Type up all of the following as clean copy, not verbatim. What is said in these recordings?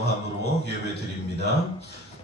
기도함으로 예배드립니다.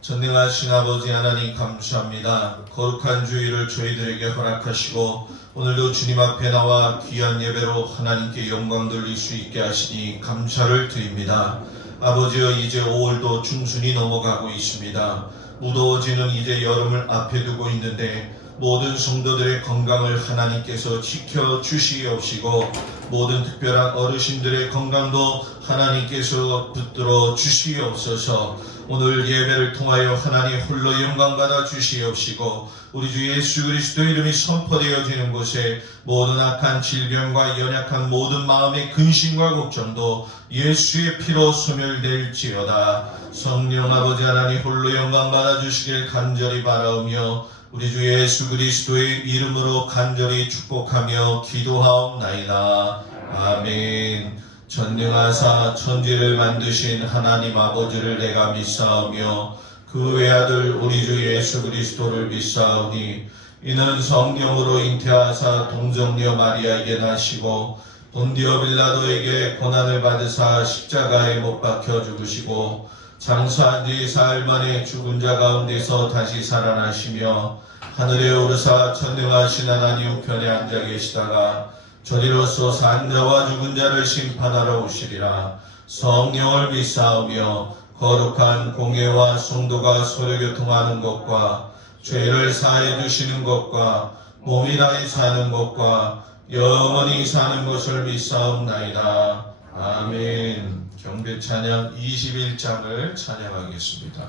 전능하신 아버지 하나님 감사합니다. 거룩한 주일을 저희들에게 허락하시고 오늘도 주님 앞에 나와 귀한 예배로 하나님께 영광 돌릴 수 있게 하시니 감사를 드립니다. 아버지여, 이제 5월도 중순이 넘어가고 있습니다. 무더워지는 이제 여름을 앞에 두고 있는데 모든 성도들의 건강을 하나님께서 지켜주시옵시고 모든 특별한 어르신들의 건강도 하나님께서 붙들어 주시옵소서. 오늘 예배를 통하여 하나님 홀로 영광 받아 주시옵시고 우리 주 예수 그리스도 이름이 선포되어지는 곳에 모든 악한 질병과 연약한 모든 마음의 근심과 걱정도 예수의 피로 소멸될지어다. 성령 아버지 하나님 홀로 영광 받아 주시길 간절히 바라오며 우리 주 예수 그리스도의 이름으로 간절히 축복하며 기도하옵나이다. 아멘. 전능하사 천지를 만드신 하나님 아버지를 내가 믿사오며 그 외아들 우리 주 예수 그리스도를 믿사오니 이는 성령으로 잉태하사 동정녀 마리아에게 나시고 본디오 빌라도에게 고난을 받으사 십자가에 못 박혀 죽으시고 장사한 지 사흘 만에 죽은 자 가운데서 다시 살아나시며 하늘에 오르사 전능하신 하나님 우편에 앉아 계시다가 저리로서 산 자와 죽은 자를 심판하러 오시리라. 성령을 믿사오며 거룩한 공예와 성도가 서로 교통하는 것과 죄를 사해 주시는 것과 몸이 다해 사는 것과 영원히 사는 것을 믿사옵나이다. 아멘. 경배 찬양 21장을 찬양하겠습니다.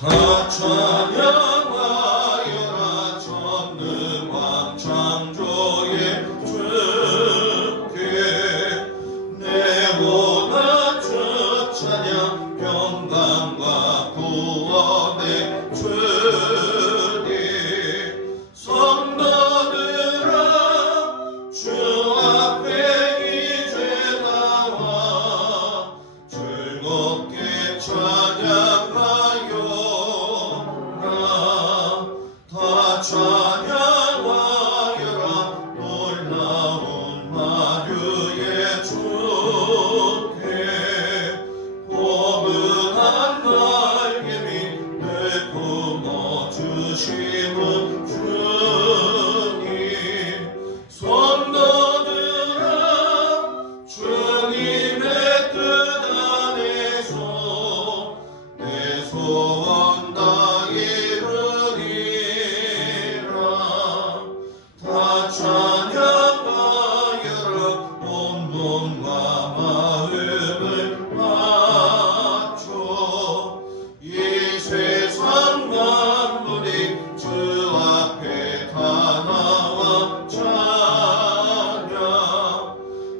다 찬양하여라 전능왕 창조의 주께 내보다 주 찬양 평강과 구원의 주님 성도들아 주 앞에 이제 나와 즐겁게 찬양하여 다 찬양하여라 놀라운 마류의 주께 포근한 날개 밑 내뿜어 주시는 주님 성도들아 주님의 뜻 안에서 내 소원 다 다 찬양하여라 온 몸과 마음을 맞춰 이 세상 만물이 주 앞에 다 나와 찬양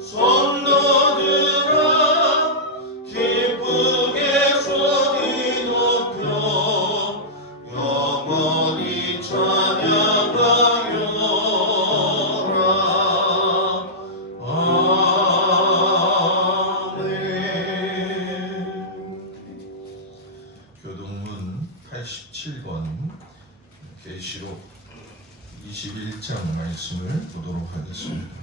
성도들아 기쁘게 소리 높여 영원히 찬양하여 교동문 87번 계시록 21장 말씀을 보도록 하겠습니다.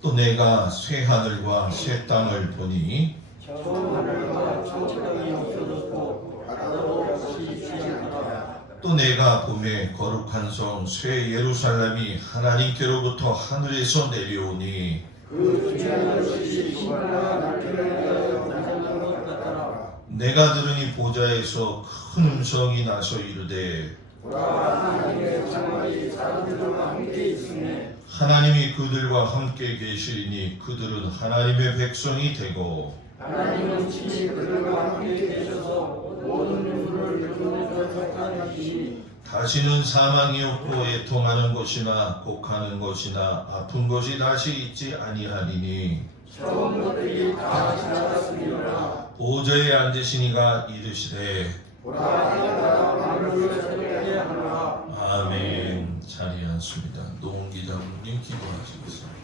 또 내가 새 하늘과 새 땅을 보니 저 하늘과 저 땅이 없어졌고 바다도 없이 있지 않더라. 또 내가 봄에 거룩한 성 새 예루살렘이 하나님께로부터 하늘에서 내려오니 그 귀한 것이 신과 날개를 위하여 나타난 것 같더라. 내가 들으니 보좌에서 큰 음성이 나서 이르되 보라 하나님의 장막이 사람들과 함께 있으니 하나님이 그들과 함께 계시리니 그들은 하나님의 백성이 되고 하나님은 친히 그들과 함께 계셔서 모든 눈물을 눈물에서 닦아내시니 다시는 사망이 없고 애통하는 것이나 곡하는 것이나 아픈 것이 다시 있지 아니하리니 처음 것들이 다 지나갔으니라. 보좌에 앉으시니가 이르시되 보라 내가 만물을 새롭게 하노라. 아멘. 자리에 앉습니다. 노홍 기자님 기도하시겠습니다.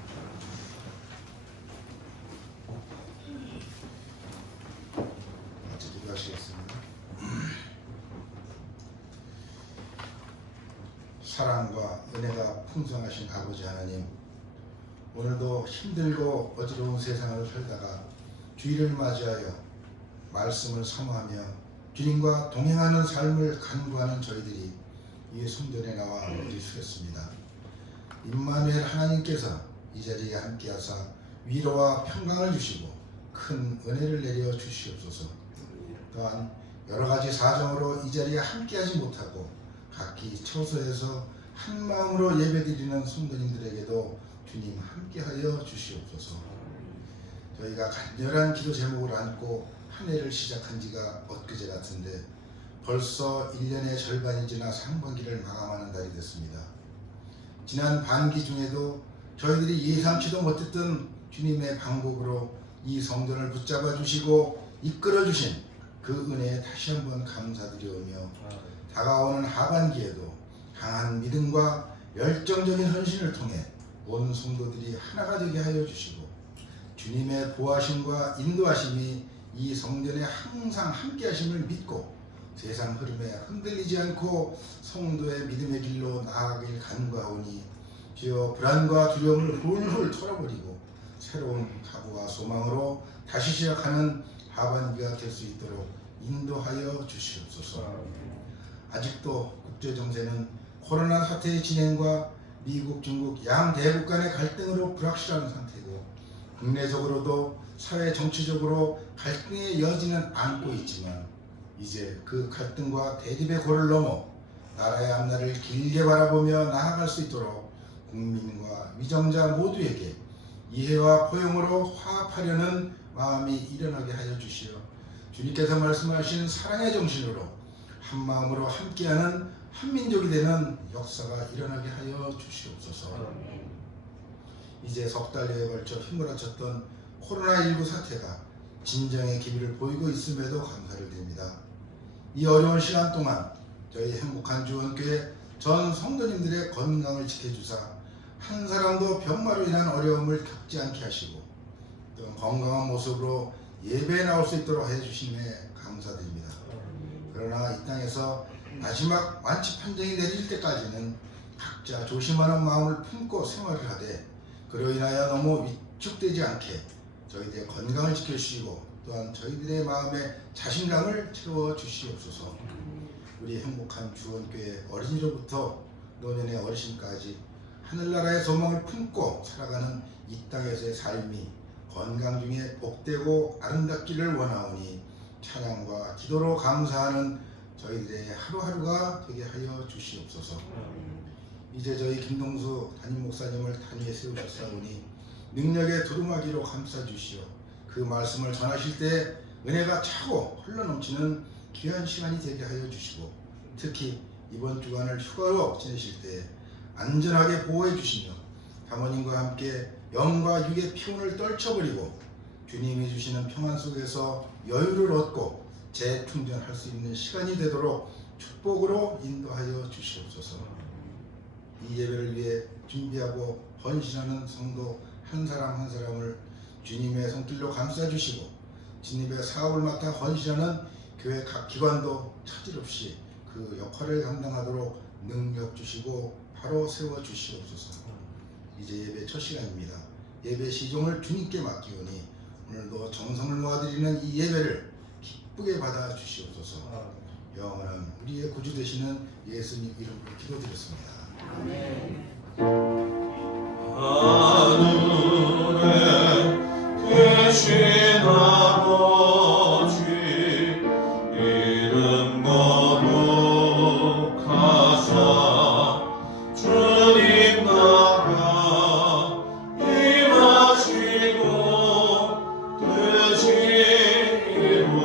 사랑과 은혜가 풍성하신 아버지 하나님, 오늘도 힘들고 어지러운 세상을 살다가 주일을 맞이하여 말씀을 사모하며 주님과 동행하는 삶을 간구하는 저희들이 이 성전에 나와 어디서겠습니다. 임마누엘 하나님께서 이 자리에 함께하사 위로와 평강을 주시고 큰 은혜를 내려 주시옵소서. 또한 여러 가지 사정으로 이 자리에 함께하지 못하고 각기 처소에서 한 마음으로 예배드리는 성도님들에게도 주님 함께하여 주시옵소서. 저희가 간절한 기도 제목을 안고 한 해를 시작한 지가 엊그제 같은데 벌써 1년의 절반이 지나 상반기를 마감하는 달이 됐습니다. 지난 반기 중에도 저희들이 예상치도 못했던 주님의 방법으로 이 성전을 붙잡아 주시고 이끌어 주신 그 은혜에 다시 한번 감사드리오며 다가오는 하반기에도 강한 믿음과 열정적인 헌신을 통해 온 성도들이 하나가 되게 하여 주시고 주님의 보호하심과 인도하심이 이 성전에 항상 함께 하심을 믿고 세상 흐름에 흔들리지 않고 성도의 믿음의 길로 나아가길 간구하오니 주여 불안과 두려움을 훌훌 털어버리고 새로운 각오와 소망으로 다시 시작하는 하반기가 될 수 있도록 인도하여 주시옵소서. 아직도 국제정세는 코로나 사태의 진행과 미국, 중국 양 대국 간의 갈등으로 불확실한 상태고 국내적으로도 사회 정치적으로 갈등의 여지는 안고 있지만 이제 그 갈등과 대립의 고를 넘어 나라의 앞날을 길게 바라보며 나아갈 수 있도록 국민과 위정자 모두에게 이해와 포용으로 화합하려는 마음이 일어나게 하여 주시어 주님께서 말씀하신 사랑의 정신으로 한 마음으로 함께하는 한민족이 되는 역사가 일어나게 하여 주시옵소서. 이제 석 달여에 걸쳐 휘몰아쳤던 코로나19 사태가 진정의 기미를 보이고 있음에도 감사를 드립니다. 이 어려운 시간 동안 저희 행복한 주원교회 전 성도님들의 건강을 지켜주사 한 사람도 병마로 인한 어려움을 겪지 않게 하시고 또 건강한 모습으로 예배에 나올 수 있도록 해주심에 감사드립니다. 그러나 이 땅에서 마지막 완치 판정이 내릴 때까지는 각자 조심하는 마음을 품고 생활을 하되 그로 인하여 너무 위축되지 않게 저희들의 건강을 지켜주시고 또한 저희들의 마음에 자신감을 채워 주시옵소서. 우리 행복한 주원교회 어린이로부터 노년의 어르신까지 하늘나라의 소망을 품고 살아가는 이 땅에서의 삶이 건강 중에 복되고 아름답기를 원하오니 찬양과 기도로 감사하는 저희들의 하루하루가 되게 하여 주시옵소서. 이제 저희 김동수 담임 목사님을 단위에 세우셨사오니 능력의 두루마기로 감싸주시어 그 말씀을 전하실 때 은혜가 차고 흘러넘치는 귀한 시간이 되게 하여 주시고 특히 이번 주간을 휴가로 지내실 때 안전하게 보호해 주시며 사모님과 함께 영과 육의 피곤을 떨쳐버리고 주님이 주시는 평안 속에서 여유를 얻고 재충전할 수 있는 시간이 되도록 축복으로 인도하여 주시옵소서. 이 예배를 위해 준비하고 헌신하는 성도 한 사람 한 사람을 주님의 손길로 감싸주시고 주님의 사업을 맡아 헌신하는 교회 각 기관도 차질 없이 그 역할을 감당하도록 능력 주시고 바로 세워 주시옵소서. 이제 예배 첫 시간입니다. 예배 시종을 주님께 맡기오니 오늘도 정성을 모아드리는 이 예배를 기쁘게 받아 주시옵소서. 영원한 우리의 구주 되시는 예수님 이름으로 기도드렸습니다. 아멘. 하늘에 계신 아버지 이름 거룩하사 주님 나라 임하시고 뜻이 이루어지라.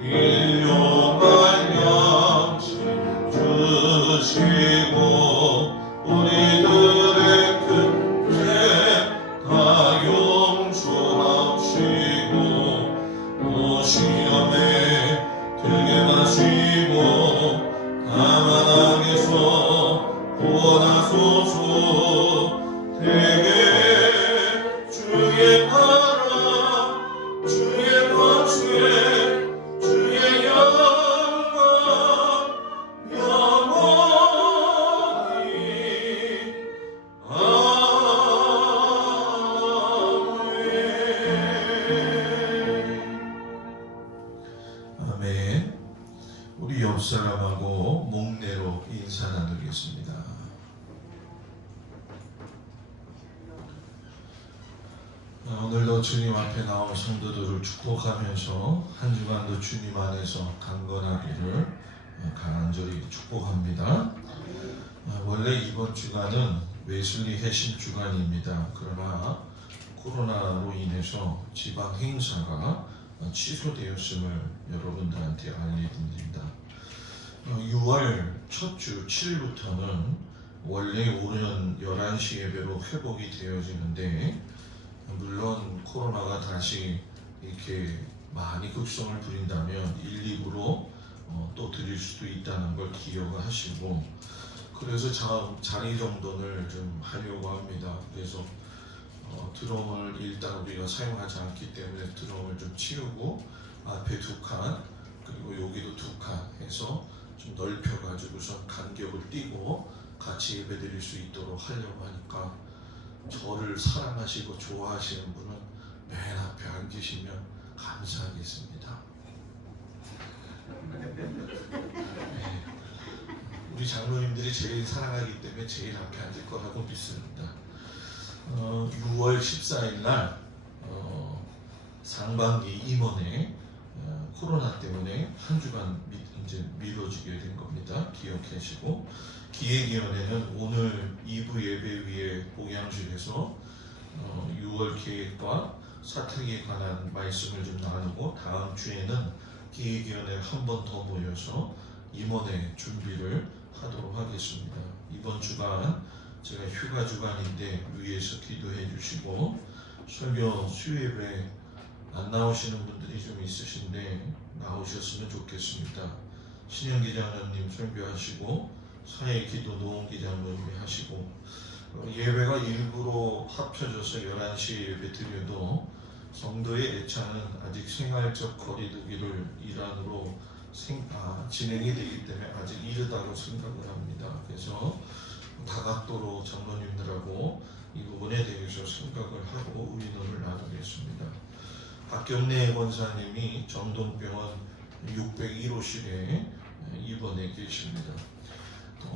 일용할 양식 주시고 우리들의 큰 죄 다 용서하시고 시험에 들게 마시고 강한 악에서 구원하소서. 대개 주의 나라 주의 권세 주의 영광 오늘도 주님 앞에 나온 성도들을 축복하면서 한 주간도 주님 안에서 강건하기를 간절히 축복합니다. 원래 이번 주간은 웨슬리 해신 주간입니다. 그러나 코로나로 인해서 지방 행사가 취소되었음을 여러분들한테 알려드립니다. 6월 첫 주 7일부터는 원래 오전 11시 예배로 회복이 되어지는데, 물론 코로나가 다시 이렇게 많이 극성을 부린다면 1, 2부로 또 드릴 수도 있다는 걸 기억하시고, 그래서 자리 정돈을 좀 하려고 합니다. 그래서 드럼을 일단 우리가 사용하지 않기 때문에 드럼을 좀 치우고 앞에 2칸 그리고 여기도 2칸 해서 좀 넓혀가지고서 간격을 띄고 같이 예배드릴 수 있도록 하려고 하니까, 저를 사랑하시고 좋아하시는 분은 맨 앞에 앉으시면 감사하겠습니다. 네. 우리 장로님들이 제일 사랑하기 때문에 제일 앞에 앉을 거라고 믿습니다. 6월 14일 날 상반기 임원회 코로나 때문에 한 주간 이제 미뤄지게 된 겁니다. 기억하시고, 기획위원회는 오늘 2부 예배 위에 복양실에서 6월 계획과 사택에 관한 말씀을 좀 나누고, 다음 주에는 기획위원회 한 번 더 모여서 임원회 준비를 하도록 하겠습니다. 이번 주간 제가 휴가 주간인데 위에서 기도해 주시고, 설교 수요예배 안 나오시는 분들이 좀 있으신데 나오셨으면 좋겠습니다. 신영기 장로님 설교하시고, 사회기도 노원기 장로님이 하시고, 예배가 일부러 합쳐져서 11시 예배 드려도 성도의 애차는 아직 생활적 거리두기를 일환으로 진행이 되기 때문에 아직 이르다고 생각을 합니다. 그래서 다각도로 장로님들하고 이 부분에 대해서 생각을 하고 의논을 나누겠습니다. 박경래 권사님이 정동병원 601호실에 입원해 계십니다.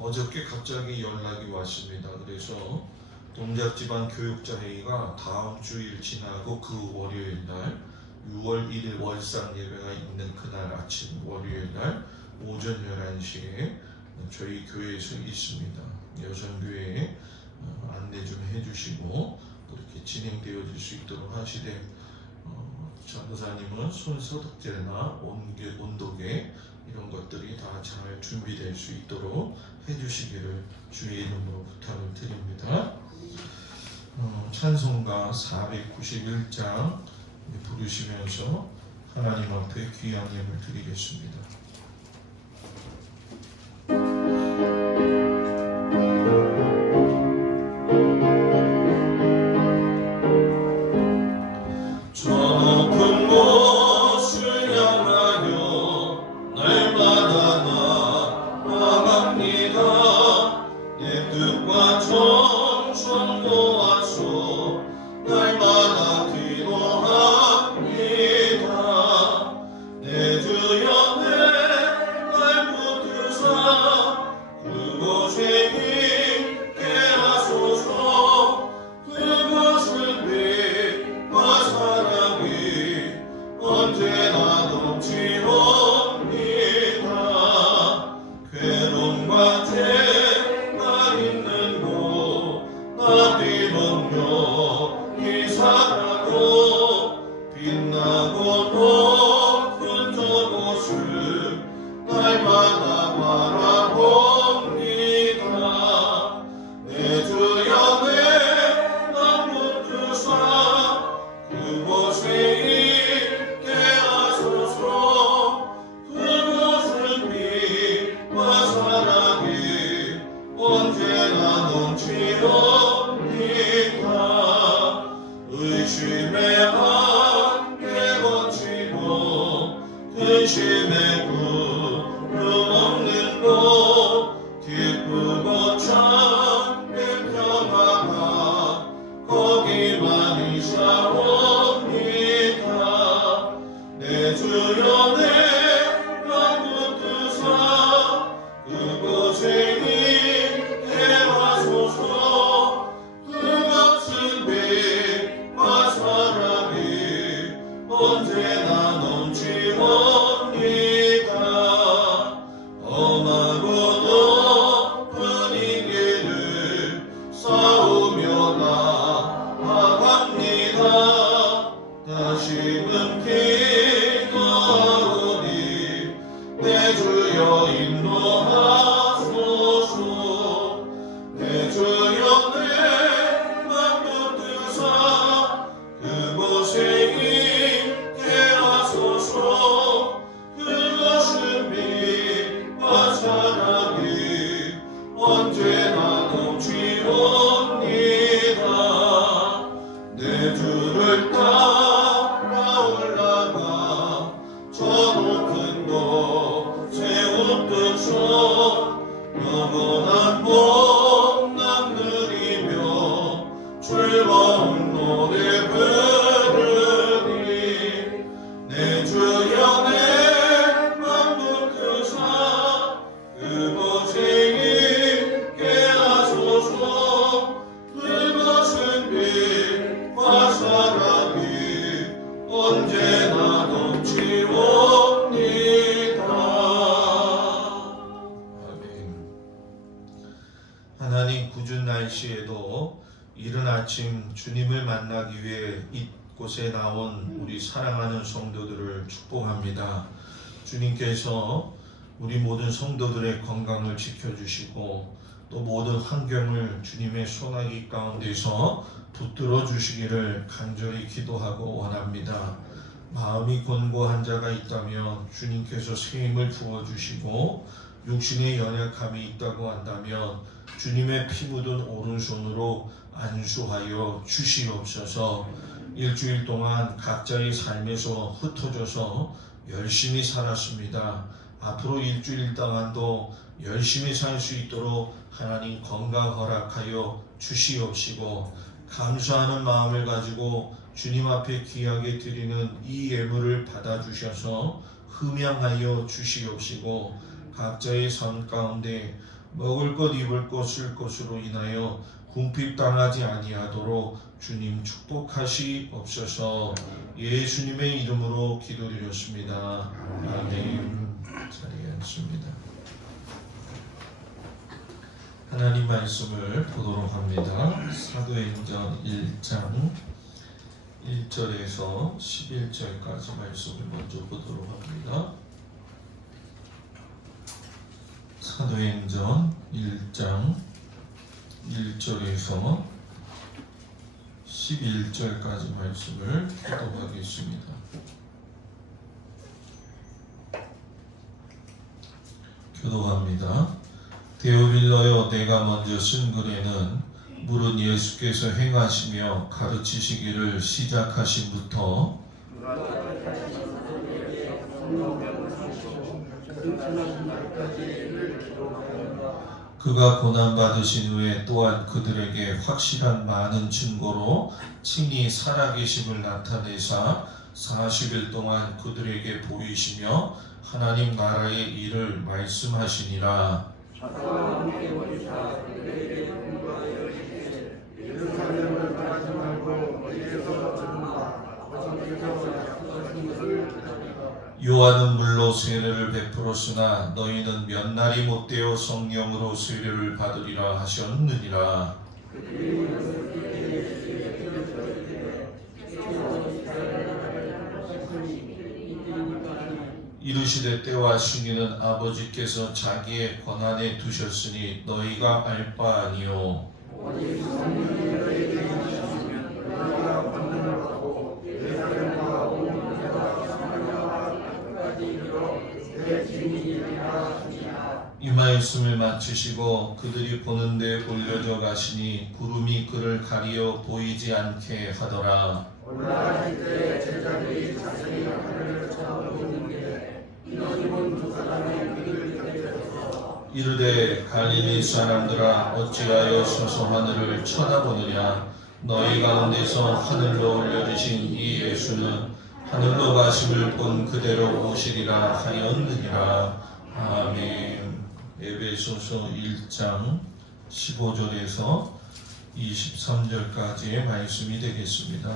어저께 갑자기 연락이 왔습니다. 그래서 동작지방 교육자회의가 다음 주일 지나고 그 월요일 날 6월 1일 월상 예배가 있는 그날 아침 월요일 날 오전 11시에 저희 교회에서 있습니다. 여성교회에 안내 좀 해주시고 그렇게 진행되어질 수 있도록 하시되, 전도사님은 손소독제나 온도계 이런 것들이 다 잘 준비될 수 있도록 해주시기를 주의 이름으로 부탁을 드립니다. 찬송가 491장 부르시면서 하나님 앞에 귀한 예물 드리겠습니다. 저 높은 곳을 향하여 날마다 나아갑니다. 내 뜻과 정성 모아서 날마다 기도합니다. 내 주여 날 붙드사 그곳에 있게 하소서. 그곳은 빛과 사랑이 언제나 넘치옵니다. 괴로움과 죄가 있는 곳 나 비롯요 이 살아도 빛나고 높은 저곳을 날마다 바라봅니다. 내 주여 나 붙드사 그곳에 있게 하소서. 그곳은 빛과 사랑이 언제나 넘치옵니다. 의심의 안개 거치고 근심의 구름 없는 곳, 기쁘고 참된 평화가 거기만 있사옵니다. 내 주여 나 붙드사 그곳에 있게 하소서. 시에도 이른 아침 주님을 만나기 위해 이곳에 나온 우리 사랑하는 성도들을 축복합니다. 주님께서 우리 모든 성도들의 건강을 지켜주시고 또 모든 환경을 주님의 소나기 가운데서 붙들어 주시기를 간절히 기도하고 원합니다. 마음이 곤고한 자가 있다면 주님께서 새 힘을 부어주시고 육신의 연약함이 있다고 한다면 주님의 피 묻은 오른손으로 안수하여 주시옵소서. 일주일 동안 각자의 삶에서 흩어져서 열심히 살았습니다. 앞으로 일주일 동안도 열심히 살 수 있도록 하나님 건강 허락하여 주시옵시고 감사하는 마음을 가지고 주님 앞에 귀하게 드리는 이 예물을 받아주셔서 흠양하여 주시옵시고 각자의 삶 가운데 먹을 것 입을 것 쓸 것으로 인하여 궁핍당하지 아니하도록 주님 축복하시옵소서. 예수님의 이름으로 기도드렸습니다. 아멘. 자리에 앉습니다. 하나님 말씀을 보도록 합니다. 사도행전 1장 1절에서 11절까지 말씀을 먼저 보도록 합니다. 사도행전 1장 1절에서 11절까지 말씀을 교독하겠습니다. 교독합니다. 데오빌러여, 내가 먼저 쓴 글에는 물은 예수께서 행하시며 가르치시기를 시작하신부터 그가 고난받으신 후에 또한 그들에게 확실한 많은 증거로 친히 살아계심을 나타내사 40일 동안 그들에게 보이시며 하나님 나라의 일을 말씀하시니라. 예루살렘을 가지 말고 어디에서 들은 바 어디에서 약속하신 것을 기다리라. 요한은 물로 세례를 베풀었으나 너희는 몇 날이 못되어 성령으로 세례를 받으리라 하셨느니라. 이르시되 때와 시기는 아버지께서 자기의 권한에 두셨으니 너희가 알 바 아니요. 이 말씀을 마치시고 그들이 보는데 올려져 가시니 구름이 그를 가리어 보이지 않게 하더라. 올라가실 때 제자들이 자세히 하늘을 쳐다보는데 이놈은 두 사람이 그들 곁에 서서 이르되 갈릴리 사람들아 어찌하여 서서 하늘을 쳐다보느냐. 너희 가운데서 하늘로 올려주신 이 예수는 하늘로 가심을 본 그대로 오시리라 하였느니라. 아멘. 에베소서 1장 15절에서 23절까지의 말씀이 되겠습니다.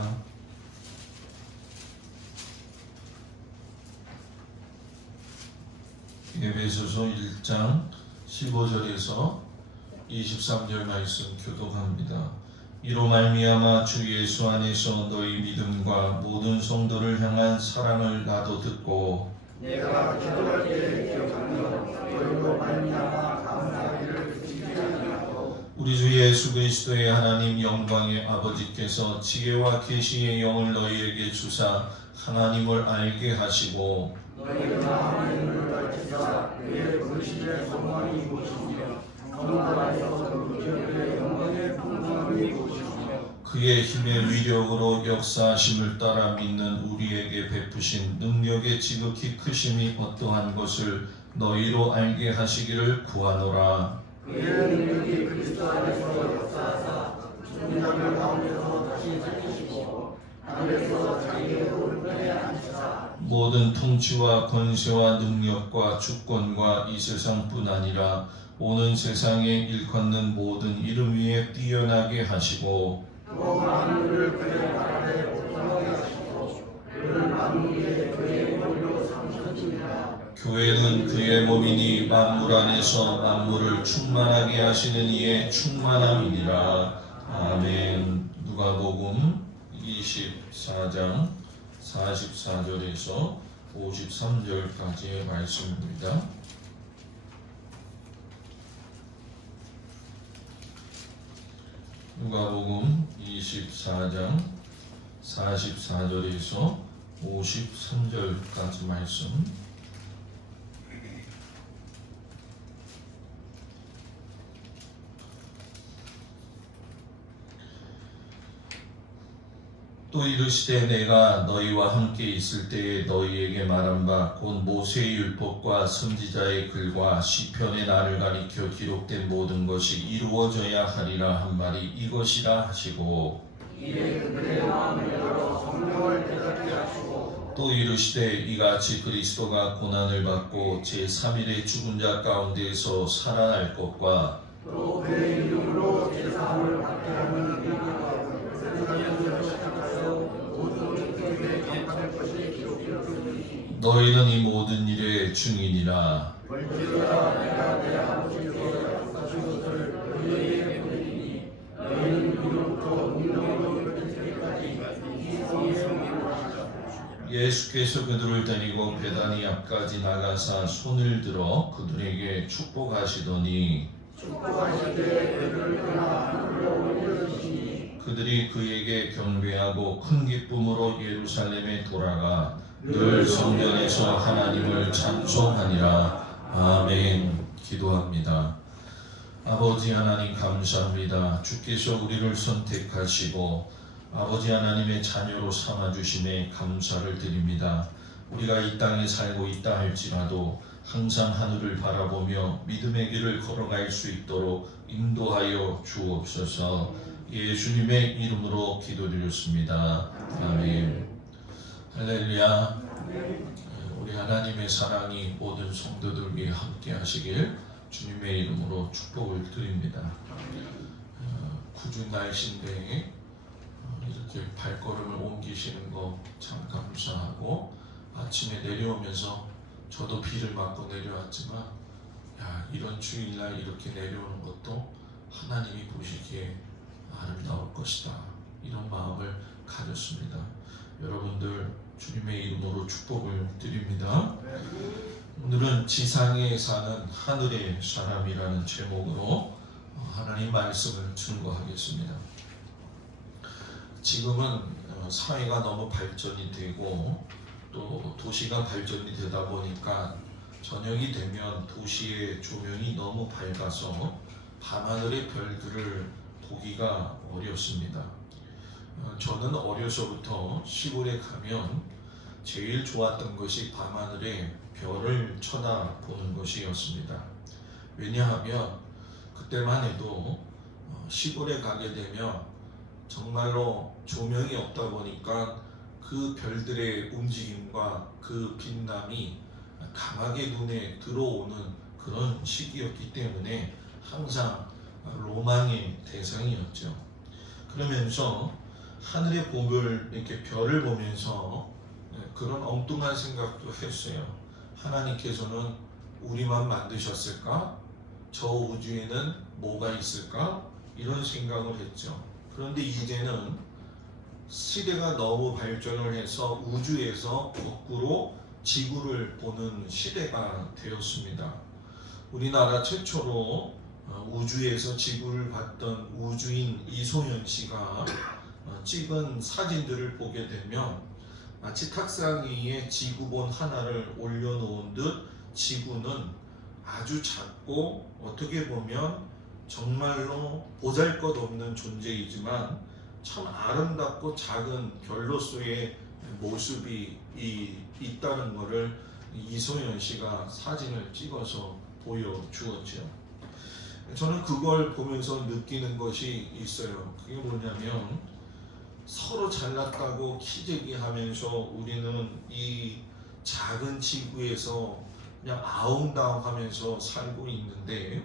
에베소서 1장 15절에서 23절 말씀 교독합니다. 이로 말미암아 주 예수 안에서 너희 믿음과 모든 성도를 향한 사랑을 나도 듣고 내가 기도할 때 기억하며 너희로 말미암아 감사하기를 그치지 아니하고 우리 주 예수 그리스도의 하나님 영광의 아버지께서 지혜와 계시의 영을 너희에게 주사 하나님을 알게 하시고 너희 마음의 눈을 밝히사 그의 불신의 소망이 무엇이며 성도 안에서 그 기업의 영광의 풍성함이 무엇이며 그의 힘의 위력으로 역사하심을 따라 믿는 우리에게 베푸신 능력의 지극히 크심이 어떠한 것을 너희로 알게 하시기를 구하노라. 그의 능력이 그리스도 안에서 역사하사 죽은 자들 가운데서 다시 살리시고 하늘에서 자기의 오른편에 앉히사 모든 통치와 권세와 능력과 주권과 이 세상뿐 아니라 오는 세상에 일컫는 모든 이름 위에 뛰어나게 하시고 또 만물을 그의 발 아래 옥상하게 하시고 그를 만물의 그의 머리로 삼으셨느니라. 교회는 그의 몸이니 만물 안에서 만물을 충만하게 하시는 이의 충만함이니라. 아멘. 누가복음 24장 44절에서 53절까지의 말씀입니다. 누가복음 24장 44절에서 53절까지 말씀. 또 이르시되 내가 너희와 함께 있을 때에 너희에게 말한 바 곧 모세의 율법과 선지자의 글과 시편의 나를 가리켜 기록된 모든 것이 이루어져야 하리라 한 말이 이것이라 하시고 이에 그들의 마음을 열어 성령을 깨닫게 하시고 또 이르시되 이같이 그리스도가 고난을 받고 제3일에 죽은 자 가운데에서 살아날 것과 또 그의 이름으로 제사함을 받게 하는 의미가 세상에서 시작하여 모든 족속에 감당할 것이 기록되었으니 너희는 이 모든 일의 증인이라. 볼지어다 내가 내 아버지께 약속하신 것을 너희에게 보내리니 너희는 이로부터 운명으로 이르는 때까지 이 성에 성기로 예수께서 그들을 데리고 베다니 앞까지 나가사 손을 들어 그들에게 축복하시더니 축복하시되 그들을 떠나 하늘로 올려주시니 그들이 그에게 경배하고 큰 기쁨으로 예루살렘에 돌아가 늘 성전에서 하나님을 찬송하니라. 아멘. 기도합니다. 아버지 하나님 감사합니다. 주께서 우리를 선택하시고 아버지 하나님의 자녀로 삼아주심에 감사를 드립니다. 우리가 이 땅에 살고 있다 할지라도 항상 하늘을 바라보며 믿음의 길을 걸어갈 수 있도록 인도하여 주옵소서. 예수님의 이름으로 기도드렸습니다. 아멘. 할렐루야. 우리 하나님의 사랑이 모든 성도들 위해 함께 하시길 주님의 이름으로 축복을 드립니다. 궂은 날씨인데 이렇게 발걸음을 옮기시는 거 참 감사하고, 아침에 내려오면서 저도 비를 맞고 내려왔지만 이런 주일날 이렇게 내려오는 것도 하나님이 보시기에 아름다울 것이다, 이런 마음을 가졌습니다. 여러분들 주님의 이름으로 축복을 드립니다. 오늘은 지상에 사는 하늘의 사람이라는 제목으로 하나님 말씀을 증거하겠습니다. 지금은 사회가 너무 발전이 되고 또 도시가 발전이 되다 보니까 저녁이 되면 도시의 조명이 너무 밝아서 밤하늘의 별들을 보기가 어렵습니다. 저는 어려서부터 시골에 가면 제일 좋았던 것이 밤하늘에 별을 쳐다보는 것이었습니다. 왜냐하면 그때만 해도 시골에 가게 되면 정말로 조명이 없다 보니까 그 별들의 움직임과 그 빛남이 강하게 눈에 들어오는 그런 시기였기 때문에 항상 로망의 대상이었죠. 그러면서 하늘의 복을 이렇게 별을 보면서 그런 엉뚱한 생각도 했어요. 하나님께서는 우리만 만드셨을까? 저 우주에는 뭐가 있을까? 이런 생각을 했죠. 그런데 이제는 시대가 너무 발전을 해서 우주에서 거꾸로 지구를 보는 시대가 되었습니다. 우리나라 최초로 우주에서 지구를 봤던 우주인 이소연 씨가 찍은 사진들을 보게 되면 마치 탁상 위에 지구본 하나를 올려놓은 듯 지구는 아주 작고 어떻게 보면 정말로 보잘것없는 존재이지만 참 아름답고 작은 별로서의 모습이 있다는 것을 이소연 씨가 사진을 찍어서 보여주었죠. 저는 그걸 보면서 느끼는 것이 있어요. 그게 뭐냐면 서로 잘났다고 키재기하면서 우리는 이 작은 지구에서 그냥 아웅다웅하면서 살고 있는데,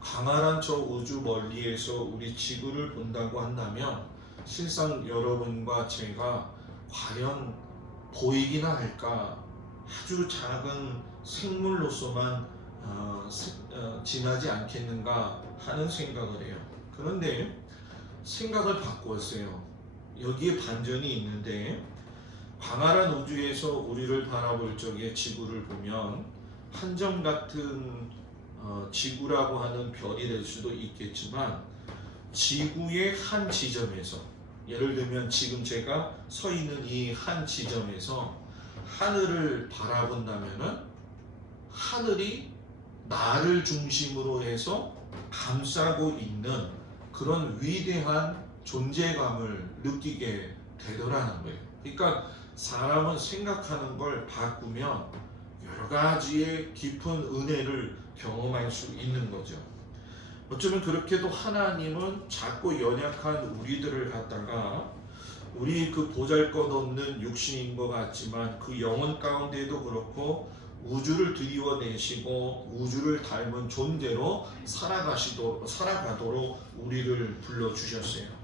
광활한 저 우주 멀리에서 우리 지구를 본다고 한다면 실상 여러분과 제가 과연 보이기나 할까 아주 작은 생물로서만 지나지 않겠는가 하는 생각을 해요. 그런데 생각을 바꾸었어요. 여기에 반전이 있는데, 광활한 우주에서 우리를 바라볼 적에 지구를 보면 한 점 같은 지구라고 하는 별이 될 수도 있겠지만, 지구의 한 지점에서, 예를 들면 지금 제가 서 있는 이 한 지점에서 하늘을 바라본다면은 하늘이 나를 중심으로 해서 감싸고 있는 그런 위대한 존재감을 느끼게 되더라는 거예요. 그러니까 사람은 생각하는 걸 바꾸면 여러 가지의 깊은 은혜를 경험할 수 있는 거죠. 어쩌면 그렇게도 하나님은 작고 연약한 우리들을 갖다가 우리 그 보잘것없는 육신인 것 같지만 그 영혼 가운데도 그렇고 우주를 드리워내시고 우주를 닮은 존재로 살아가도록 우리를 불러주셨어요.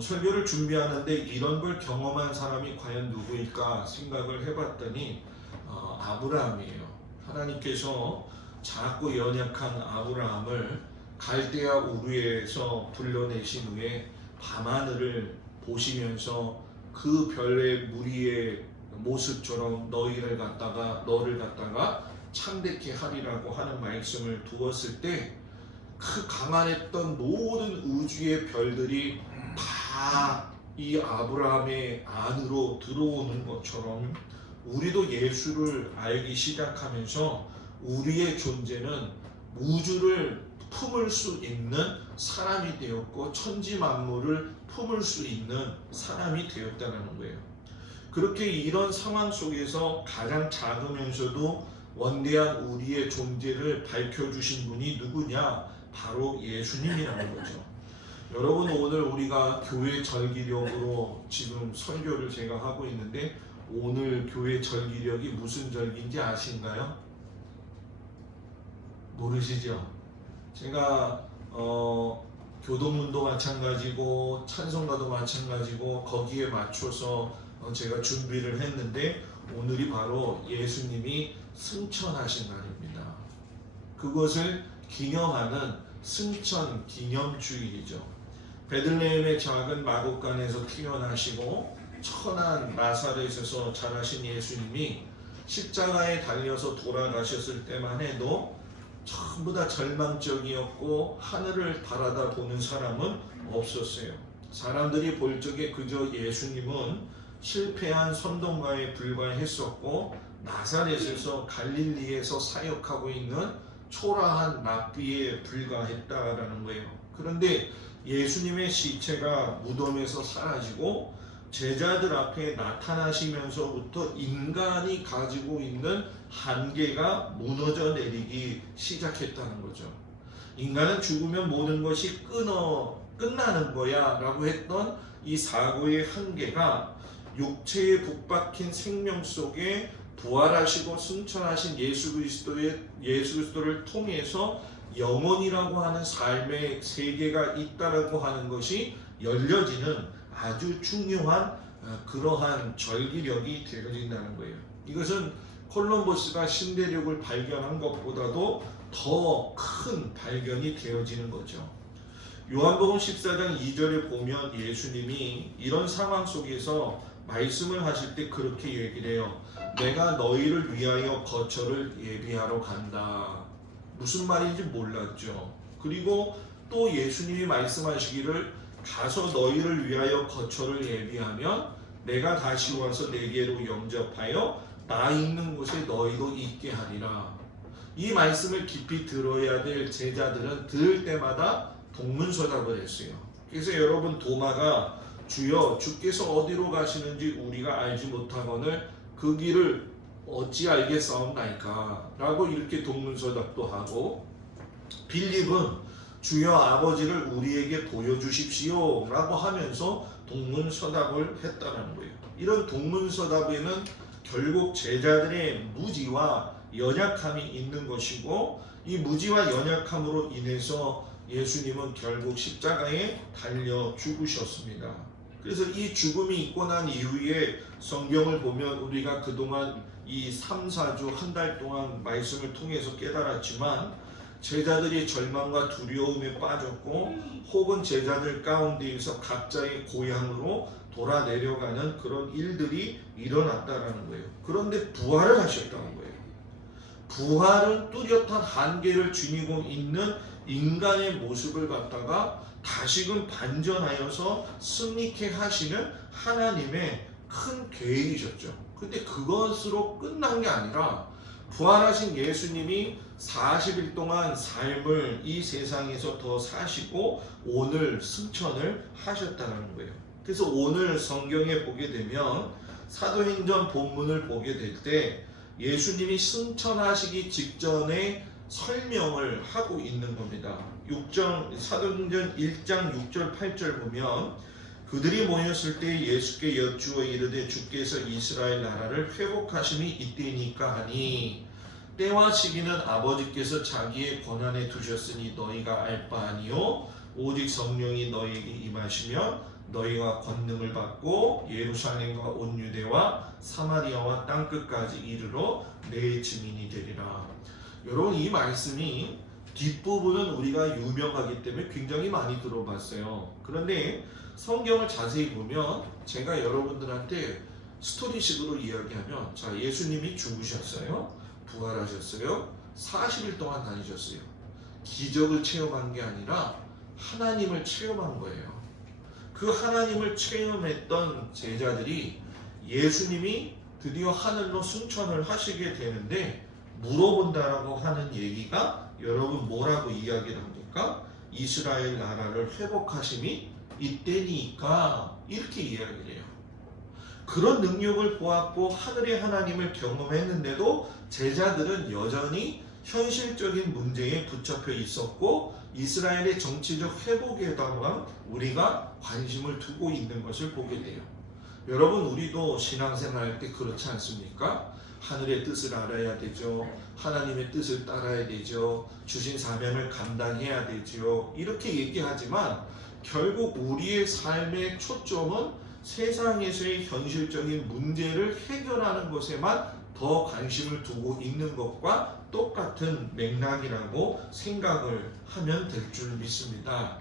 설교를 준비하는데 이런 걸 경험한 사람이 과연 누구일까 생각을 해봤더니 아브라함이에요. 하나님께서 작고 연약한 아브라함을 갈대아 우르에서 불러내신 후에 밤하늘을 보시면서 그 별의 무리의 모습처럼 너를 갖다가 창대케 하리라고 하는 말씀을 두었을 때 그 강한했던 모든 우주의 별들이 다 이 아브라함의 안으로 들어오는 것처럼 우리도 예수를 알기 시작하면서 우리의 존재는 우주를 품을 수 있는 사람이 되었고 천지 만물을 품을 수 있는 사람이 되었다는 거예요. 그렇게 이런 상황 속에서 가장 작으면서도 원대한 우리의 존재를 밝혀주신 분이 누구냐? 바로 예수님이라는 거죠. 여러분, 오늘 우리가 교회 절기력으로 지금 설교를 제가 하고 있는데 오늘 교회 절기력이 무슨 절기인지 아신가요? 모르시죠? 제가 교동문도 마찬가지고 찬송가도 마찬가지고 거기에 맞춰서 제가 준비를 했는데 오늘이 바로 예수님이 승천하신 날입니다. 그것을 기념하는 승천 기념주일이죠. 베들레헴의 작은 마곡간에서 태어나시고 천한 나사렛에서 자라신 예수님이 십자가에 달려서 돌아가셨을 때만 해도 전부 다 절망적이었고 하늘을 바라다 보는 사람은 없었어요. 사람들이 볼 적에 그저 예수님은 실패한 선동가에 불과했었고 나사렛에서 갈릴리에서 사역하고 있는 초라한 랍비에 불과했다라는 거예요. 그런데 예수님의 시체가 무덤에서 사라지고 제자들 앞에 나타나시면서부터 인간이 가지고 있는 한계가 무너져 내리기 시작했다는 거죠. 인간은 죽으면 모든 것이 끝나는 거야 라고 했던 이 사고의 한계가 육체에 북박힌 생명 속에 부활하시고 승천하신 예수 그리스도를 통해서 영원이라고 하는 삶의 세계가 있다라고 하는 것이 열려지는 아주 중요한 그러한 절기력이 되어진다는 거예요. 이것은 콜럼버스가 신대륙을 발견한 것보다도 더 큰 발견이 되어지는 거죠. 요한복음 14장 2절에 보면 예수님이 이런 상황 속에서 말씀을 하실 때 그렇게 얘기를 해요. 내가 너희를 위하여 거처를 예비하러 간다. 무슨 말인지 몰랐죠. 그리고 또 예수님이 말씀하시기를 가서 너희를 위하여 거처를 예비하면 내가 다시 와서 내게로 영접하여 나 있는 곳에 너희도 있게 하리라. 이 말씀을 깊이 들어야 될 제자들은 들을 때마다 동문서답을 했어요. 그래서 여러분, 도마가 주여 주께서 어디로 가시는지 우리가 알지 못하거늘 그 길을 어찌 알겠사옵나이까 라고 이렇게 동문서답도 하고, 빌립은 주여 아버지를 우리에게 보여주십시오 라고 하면서 동문서답을 했다는 거예요. 이런 동문서답에는 결국 제자들의 무지와 연약함이 있는 것이고, 이 무지와 연약함으로 인해서 예수님은 결국 십자가에 달려 죽으셨습니다. 그래서 이 죽음이 있고 난 이후에 성경을 보면 우리가 그동안 이 3, 4주 한 달 동안 말씀을 통해서 깨달았지만 제자들이 절망과 두려움에 빠졌고 혹은 제자들 가운데에서 각자의 고향으로 돌아 내려가는 그런 일들이 일어났다라는 거예요. 그런데 부활을 하셨다는 거예요. 부활은 뚜렷한 한계를 지니고 있는 인간의 모습을 갖다가 다시금 반전하여서 승리케 하시는 하나님의 큰 계획이셨죠. 근데 그것으로 끝난 게 아니라 부활하신 예수님이 40일 동안 삶을 이 세상에서 더 사시고 오늘 승천을 하셨다는 거예요. 그래서 오늘 성경에 보게 되면 사도행전 본문을 보게 될 때 예수님이 승천하시기 직전에 설명을 하고 있는 겁니다. 사도행전 1장 6절 8절 보면 그들이 모였을 때 예수께 여쭈어 이르되 주께서 이스라엘 나라를 회복하심이 이때니까 하니 때와 시기는 아버지께서 자기의 권한에 두셨으니 너희가 알 바 아니요 오직 성령이 너희에게 임하시면 너희가 권능을 받고 예루살렘과 온 유대와 사마리아와 땅끝까지 이르러 내 증인이 되리라. 여러분 이 말씀이 뒷부분은 우리가 유명하기 때문에 굉장히 많이 들어봤어요. 그런데 성경을 자세히 보면 제가 여러분들한테 스토리식으로 이야기하면 자 예수님이 죽으셨어요. 부활하셨어요. 40일 동안 다니셨어요. 기적을 체험한 게 아니라 하나님을 체험한 거예요. 그 하나님을 체험했던 제자들이 예수님이 드디어 하늘로 승천을 하시게 되는데 물어본다라고 하는 얘기가 여러분 뭐라고 이야기를 합니까? 이스라엘 나라를 회복하심이 이때니까 이렇게 이야기를 해요. 그런 능력을 보았고 하늘의 하나님을 경험했는데도 제자들은 여전히 현실적인 문제에 붙잡혀 있었고 이스라엘의 정치적 회복에다가 우리가 관심을 두고 있는 것을 보게 돼요. 여러분 우리도 신앙생활할 때 그렇지 않습니까? 하늘의 뜻을 알아야 되죠. 하나님의 뜻을 따라야 되죠. 주신 사명을 감당해야 되죠. 이렇게 얘기하지만 결국 우리의 삶의 초점은 세상에서의 현실적인 문제를 해결하는 것에만 더 관심을 두고 있는 것과 똑같은 맥락이라고 생각을 하면 될 줄 믿습니다.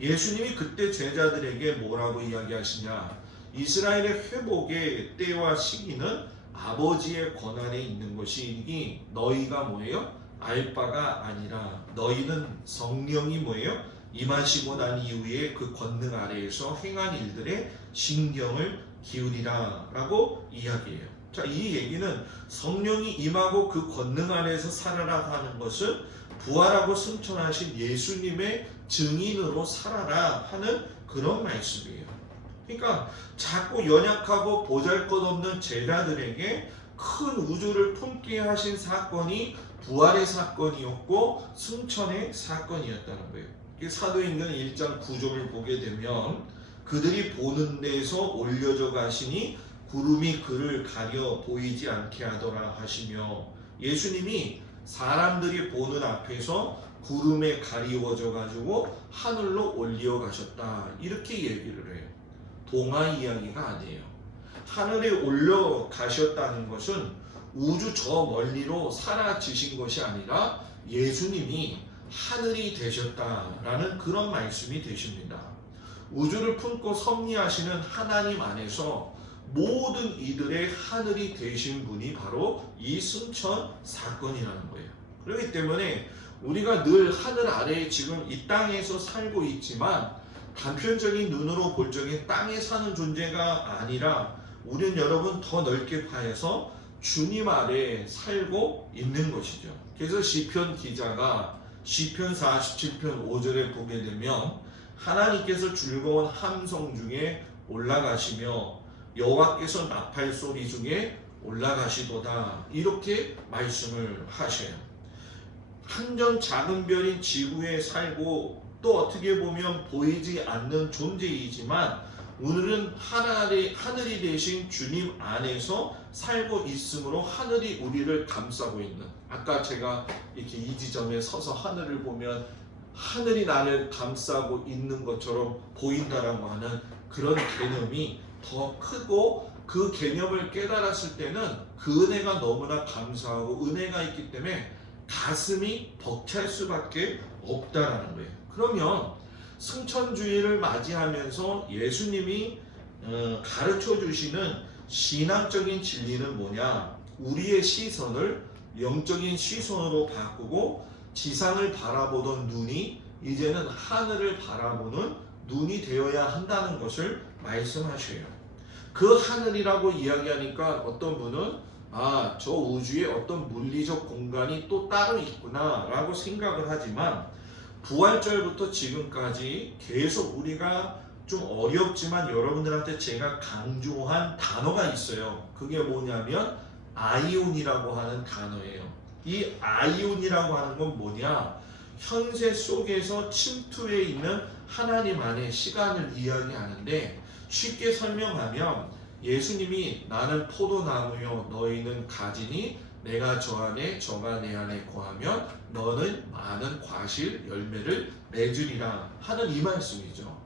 예수님이 그때 제자들에게 뭐라고 이야기하시냐? 이스라엘의 회복의 때와 시기는 아버지의 권한에 있는 것이니 너희가 뭐예요? 알 바가 아니라 너희는 성령이 뭐예요? 임하시고 난 이후에 그 권능 아래에서 행한 일들에 신경을 기울이라 라고 이야기해요. 자, 이 얘기는 성령이 임하고 그 권능 안에서 살아라 하는 것은 부활하고 승천하신 예수님의 증인으로 살아라 하는 그런 말씀이에요. 그러니까 자꾸 연약하고 보잘것없는 제자들에게 큰 우주를 품게 하신 사건이 부활의 사건이었고 승천의 사건이었다는 거예요. 사도행전 1장 9절을 보게 되면 그들이 보는 데서 올려져 가시니 구름이 그를 가려 보이지 않게 하더라 하시며 예수님이 사람들이 보는 앞에서 구름에 가리워져 가지고 하늘로 올려 가셨다 이렇게 얘기를 해요. 동화 이야기가 아니에요. 하늘에 올려 가셨다는 것은 우주 저 멀리로 사라지신 것이 아니라 예수님이 하늘이 되셨다라는 그런 말씀이 되십니다. 우주를 품고 섭리하시는 하나님 안에서 모든 이들의 하늘이 되신 분이 바로 이 승천 사건이라는 거예요. 그렇기 때문에 우리가 늘 하늘 아래에 지금 이 땅에서 살고 있지만 단편적인 눈으로 볼 적인 땅에 사는 존재가 아니라 우리는 여러분 더 넓게 파여서 주님 아래에 살고 있는 것이죠. 그래서 시편 기자가 시편 47편 5절에 보게 되면 하나님께서 즐거운 함성 중에 올라가시며 여호와께서 나팔 소리 중에 올라가시도다 이렇게 말씀을 하셔요. 한점 작은 별인 지구에 살고 또 어떻게 보면 보이지 않는 존재이지만 오늘은 하늘이 되신 주님 안에서 살고 있으므로 하늘이 우리를 감싸고 있는, 아까 제가 이렇게 이 지점에 서서 하늘을 보면 하늘이 나를 감싸고 있는 것처럼 보인다라고 하는 그런 개념이 더 크고 그 개념을 깨달았을 때는 그 은혜가 너무나 감사하고 은혜가 있기 때문에 가슴이 벅찰 수밖에 없다라는 거예요. 그러면 승천주의를 맞이하면서 예수님이 가르쳐 주시는 신앙적인 진리는 뭐냐? 우리의 시선을 영적인 시선으로 바꾸고 지상을 바라보던 눈이 이제는 하늘을 바라보는 눈이 되어야 한다는 것을 말씀하셔요. 그 하늘이라고 이야기하니까 어떤 분은 저 우주에 어떤 물리적 공간이 또 따로 있구나 라고 생각을 하지만 부활절부터 지금까지 계속 우리가 좀 어렵지만 여러분들한테 제가 강조한 단어가 있어요. 그게 뭐냐면 아이온이라고 하는 단어예요. 이 아이온이라고 하는 건 뭐냐? 현세 속에서 침투해 있는 하나님 안의 시간을 이야기하는데 쉽게 설명하면 예수님이 나는 포도나무요 너희는 가지니 내가 저 안에 저가 내 안에 거하면 너는 많은 과실 열매를 맺으리라 하는 이 말씀이죠.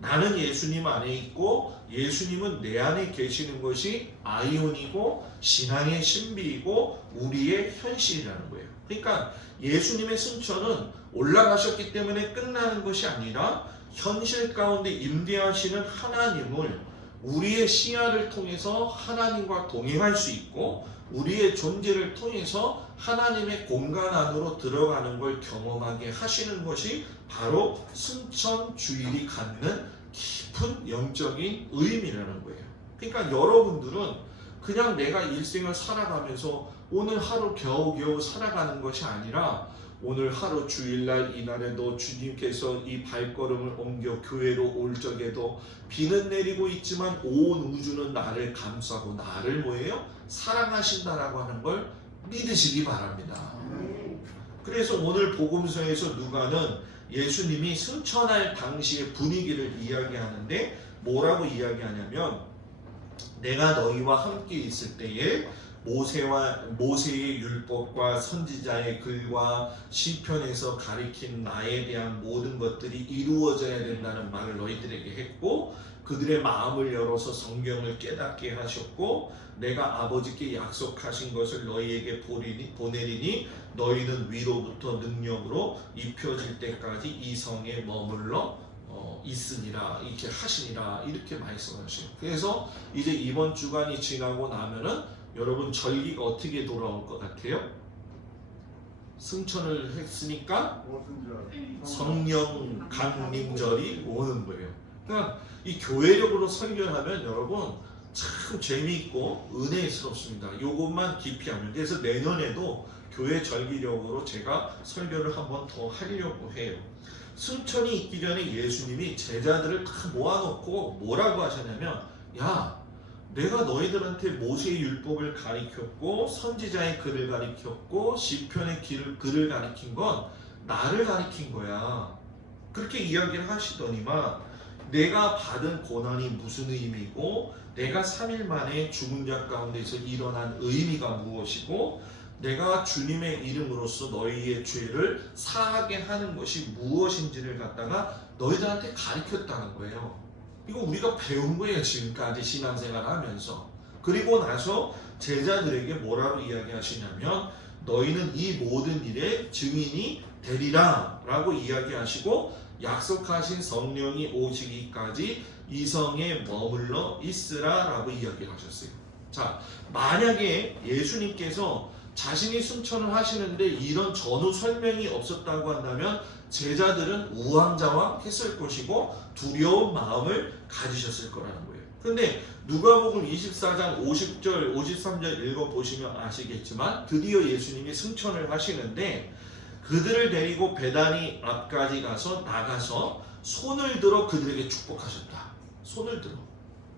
나는 예수님 안에 있고 예수님은 내 안에 계시는 것이 아이온이고 신앙의 신비이고 우리의 현실이라는 거예요. 그러니까 예수님의 승천은 올라가셨기 때문에 끝나는 것이 아니라 현실 가운데 임재하시는 하나님을 우리의 시야를 통해서 하나님과 동행할 수 있고 우리의 존재를 통해서 하나님의 공간 안으로 들어가는 걸 경험하게 하시는 것이 바로 승천주일이 갖는 깊은 영적인 의미라는 거예요. 그러니까 여러분들은 그냥 내가 일생을 살아가면서 오늘 하루 겨우겨우 살아가는 것이 아니라 오늘 하루 주일날 이날에도 주님께서 이 발걸음을 옮겨 교회로 올 적에도 비는 내리고 있지만 온 우주는 나를 감싸고 나를 뭐예요? 사랑하신다라고 하는 걸 믿으시기 바랍니다. 그래서 오늘 복음서에서 누가는 예수님이 승천할 당시의 분위기를 이야기하는데 뭐라고 이야기하냐면 내가 너희와 함께 있을 때에 모세의 율법과 선지자의 글과 시편에서 가리킨 나에 대한 모든 것들이 이루어져야 된다는 말을 너희들에게 했고 그들의 마음을 열어서 성경을 깨닫게 하셨고 내가 아버지께 약속하신 것을 너희에게 보내리니 너희는 위로부터 능력으로 입혀질 때까지 이 성에 머물러 있으니라 이렇게 하시니라 이렇게 말씀하셔요. 그래서 이제 이번 주간이 지나고 나면은 여러분 절기가 어떻게 돌아올 것 같아요? 승천을 했으니까 성령 강림절이 오는 거예요. 그러니까 이 교회력으로 설교하면 여러분 참 재미있고 은혜스럽습니다. 이것만 깊이 하면 그래서 내년에도 교회 절기력으로 제가 설교를 한번 더 하려고 해요. 승천이 있기 전에 예수님이 제자들을 다 모아놓고 뭐라고 하셨냐면 야 내가 너희들한테 모세의 율법을 가르쳤고 선지자의 글을 가르쳤고 시편의 글을 가르친 건 나를 가르친 거야. 그렇게 이야기를 하시더니만 내가 받은 고난이 무슨 의미고 내가 3일 만에 죽은 자 가운데서 일어난 의미가 무엇이고 내가 주님의 이름으로써 너희의 죄를 사하게 하는 것이 무엇인지를 갖다가 너희들한테 가르쳤다는 거예요. 이거 우리가 배운 거예요. 지금까지 신앙생활 하면서. 그리고 나서 제자들에게 뭐라고 이야기하시냐면 너희는 이 모든 일의 증인이 되리라 라고 이야기하시고 약속하신 성령이 오시기까지 이 성에 머물러 있으라 라고 이야기를 하셨어요. 자, 만약에 예수님께서 자신이 승천을 하시는데 이런 전후 설명이 없었다고 한다면 제자들은 우왕좌왕했을 것이고 두려운 마음을 가지셨을 거라는 거예요. 근데 누가복음 24장 50절 53절 읽어보시면 아시겠지만 드디어 예수님이 승천을 하시는데 그들을 데리고 베다니 앞까지 나가서 손을 들어 그들에게 축복하셨다. 손을 들어.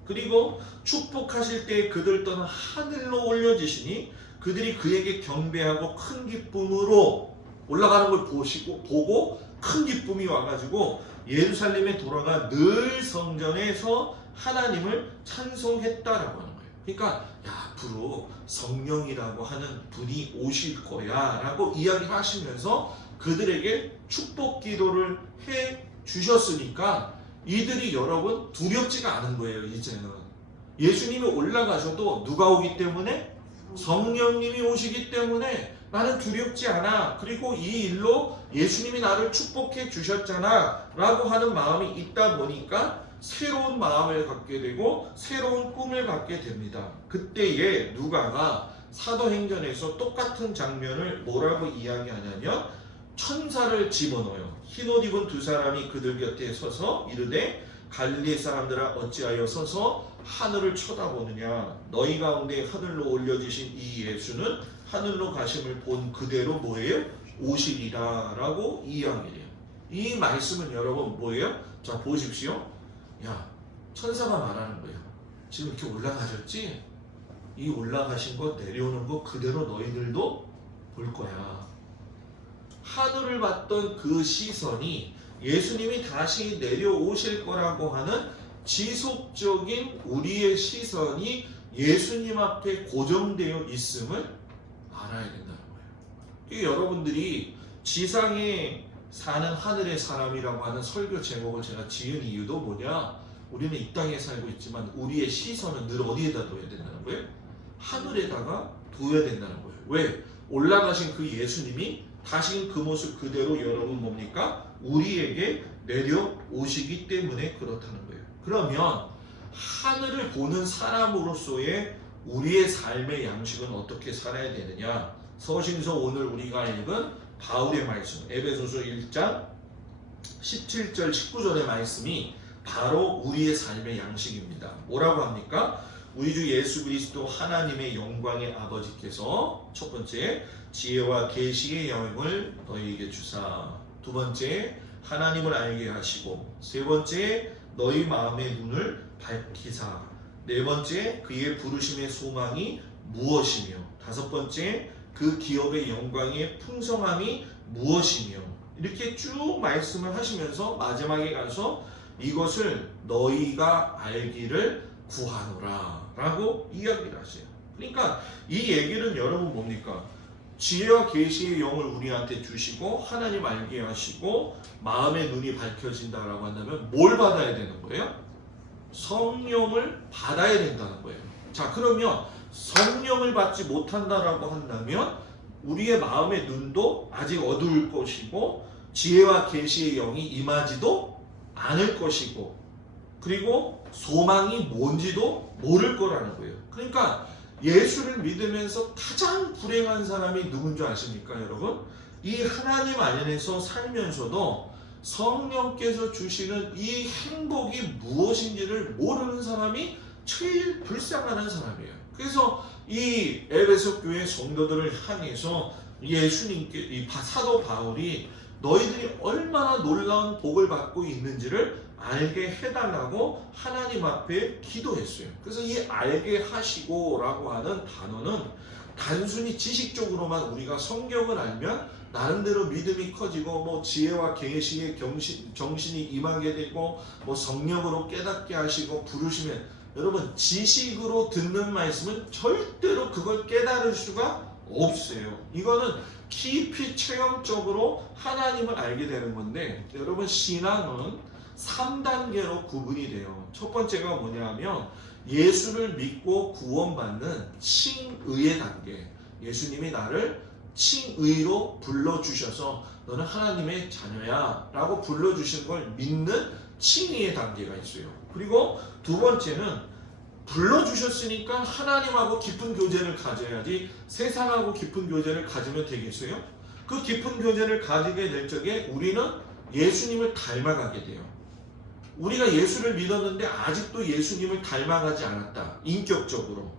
그리고 축복하실 때 그들 떠나 하늘로 올려지시니 그들이 그에게 경배하고 큰 기쁨으로 올라가는 걸 보고 큰 기쁨이 와가지고 예루살렘에 돌아가 늘 성전에서 하나님을 찬송했다라고 하는 거예요. 그러니까 앞으로 성령이라고 하는 분이 오실 거야 라고 이야기하시면서 그들에게 축복 기도를 해 주셨으니까 이들이 여러분 두렵지가 않은 거예요. 이제는 예수님이 올라가셔도 누가 오기 때문에? 성령님이 오시기 때문에 나는 두렵지 않아. 그리고 이 일로 예수님이 나를 축복해 주셨잖아 라고 하는 마음이 있다 보니까 새로운 마음을 갖게 되고 새로운 꿈을 갖게 됩니다. 그때에 누가가 사도행전에서 똑같은 장면을 뭐라고 이야기하냐면 천사를 집어넣어요. 흰옷 입은 두 사람이 그들 곁에 서서 이르되 갈릴리 사람들아 어찌하여 서서 하늘을 쳐다보느냐. 너희 가운데 하늘로 올려지신 이 예수는 하늘로 가심을 본 그대로 뭐예요? 오시리라 라고 이야기를 해요. 이 말씀은 여러분 뭐예요? 자 보십시오. 야, 천사가 말하는 거예요. 지금 이렇게 올라가셨지? 이 올라가신 거 내려오는 거 그대로 너희들도 볼 거야. 하늘을 봤던 그 시선이 예수님이 다시 내려오실 거라고 하는 지속적인 우리의 시선이 예수님 앞에 고정되어 있음을 알아야 된다는 거예요. 이게 여러분들이 지상에 사는 하늘의 사람이라고 하는 설교 제목을 제가 지은 이유도 뭐냐? 우리는 이 땅에 살고 있지만 우리의 시선은 늘 어디에다 둬야 된다는 거예요? 하늘에다가 둬야 된다는 거예요. 왜? 올라가신 그 예수님이 다시 그 모습 그대로 여러분 뭡니까? 우리에게 내려오시기 때문에 그렇다는 거예요. 그러면 하늘을 보는 사람으로서의 우리의 삶의 양식은 어떻게 살아야 되느냐? 서신서 오늘 우리가 읽은 바울의 말씀 에베소서 1장 17절 19절의 말씀이 바로 우리의 삶의 양식입니다. 뭐라고 합니까? 우리 주 예수 그리스도 하나님의 영광의 아버지께서 첫 번째 지혜와 계시의 영을 너희에게 주사, 두 번째 하나님을 알게 하시고, 세 번째 너희 마음의 눈을 밝히사, 네 번째 그의 부르심의 소망이 무엇이며, 다섯 번째 그 기업의 영광의 풍성함이 무엇이며, 이렇게 쭉 말씀을 하시면서 마지막에 가서 이것을 너희가 알기를 구하노라 라고 이야기를 하세요. 그러니까 이 얘기는 여러분 뭡니까? 지혜와 계시의 영을 우리한테 주시고 하나님 알게 하시고 마음의 눈이 밝혀진다라고 한다면 뭘 받아야 되는 거예요? 성령을 받아야 된다는 거예요. 자, 그러면 성령을 받지 못한다라고 한다면 우리의 마음의 눈도 아직 어두울 것이고 지혜와 계시의 영이 임하지도 않을 것이고, 그리고 소망이 뭔지도 모를 거라는 거예요. 그러니까 예수를 믿으면서 가장 불행한 사람이 누군 줄 아십니까, 여러분? 이 하나님 안에서 살면서도 성령께서 주시는 이 행복이 무엇인지를 모르는 사람이 제일 불쌍한 사람이에요. 그래서 이 에베소 교회 성도들을 향해서 예수님께 이 사도 바울이 너희들이 얼마나 놀라운 복을 받고 있는지를 알게 해달라고 하나님 앞에 기도했어요. 그래서 이 알게 하시고 라고 하는 단어는 단순히 지식적으로만 우리가 성경을 알면 나름대로 믿음이 커지고 뭐 지혜와 계시의 정신이 임하게 되고 뭐 성령으로 깨닫게 하시고 부르시면, 여러분 지식으로 듣는 말씀은 절대로 그걸 깨달을 수가 없어요. 이거는 깊이 체험적으로 하나님을 알게 되는 건데, 여러분 신앙은 3단계로 구분이 돼요. 첫 번째가 뭐냐면 예수를 믿고 구원받는 칭의의 단계. 예수님이 나를 칭의로 불러주셔서 너는 하나님의 자녀야 라고 불러주신 걸 믿는 칭의의 단계가 있어요. 그리고 두 번째는 불러주셨으니까 하나님하고 깊은 교제를 가져야지 세상하고 깊은 교제를 가지면 되겠어요? 그 깊은 교제를 가지게 될 적에 우리는 예수님을 닮아가게 돼요. 우리가 예수를 믿었는데 아직도 예수님을 닮아가지 않았다, 인격적으로.